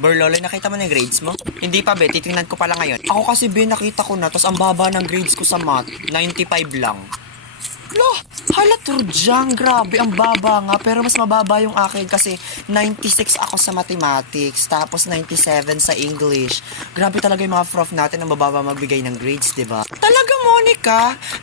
Borloloy, nakita mo na yung grades mo? Hindi pa, be. Titingnan ko pala ngayon. Ako kasi, be, nakita ko na. Tapos ang baba ng grades ko sa math, 95 lang. Lo, hala, Turjang, grabe, ang baba nga. Pero mas mababa yung akin kasi 96 ako sa mathematics, tapos 97 sa English. Grabe talaga yung mga prof natin ang mababa magbigay ng grades, diba? Talaga, Monica?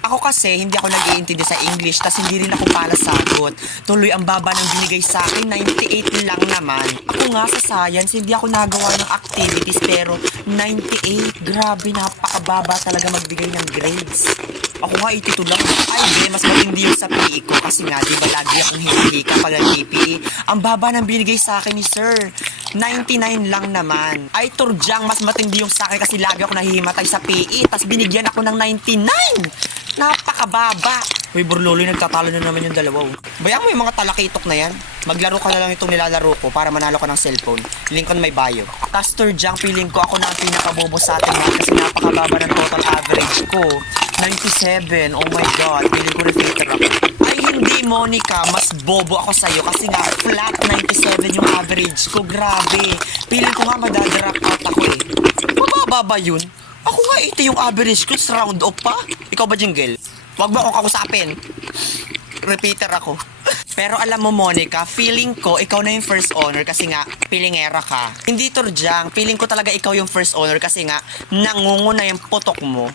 Ako kasi, hindi ako nag-iintindi sa English, tas hindi rin ako pala sagot. Tuloy, ang baba ng binigay sa akin, 98 lang naman. Ako nga sa science, hindi ako nagawa ng activities, pero 98, grabe, napakababa talaga magbigay ng grades. Ako nga 82 lang. Ay, di, mas matindi yung sa PE ko kasi nga, di ba, lagi akong hinihika pag nag-PPE. Ang baba ng binigay sa akin ni sir. 99 lang naman. Ay, Turjang, mas matindi yung sa akin kasi lagi ako nahihimatay sa PE. Tas binigyan ako ng 99. Napakababa. Uy, Borloloy, nagtatalo na naman yung dalawa. Bayang mo yung mga talakitok na yan. Maglaro ka na lang itong nilalaro ko para manalo ka ng cellphone. Link ko na may bio. Tas, Turjang, feeling ko ako na ang pinakabobo sa atin ha, kasi napakababa ng total average ko. 97. Oh my God. Feeling ko repeater ako. Ay, hindi, Monica. Mas bobo ako sa'yo kasi nga flat 97 yung average ko. Grabe. Feeling ko nga madadrop out ako eh. Mababa ba yun? Ako nga 80 yung average ko. Round off pa. Ikaw ba, Jingle? Wag mo akong kausapin. Repeater ako. Pero alam mo, Monica, feeling ko ikaw na yung first honor kasi nga pilingera ka. Hindi, Turjang. Feeling ko talaga ikaw yung first honor kasi nga nangunguna yung putok mo.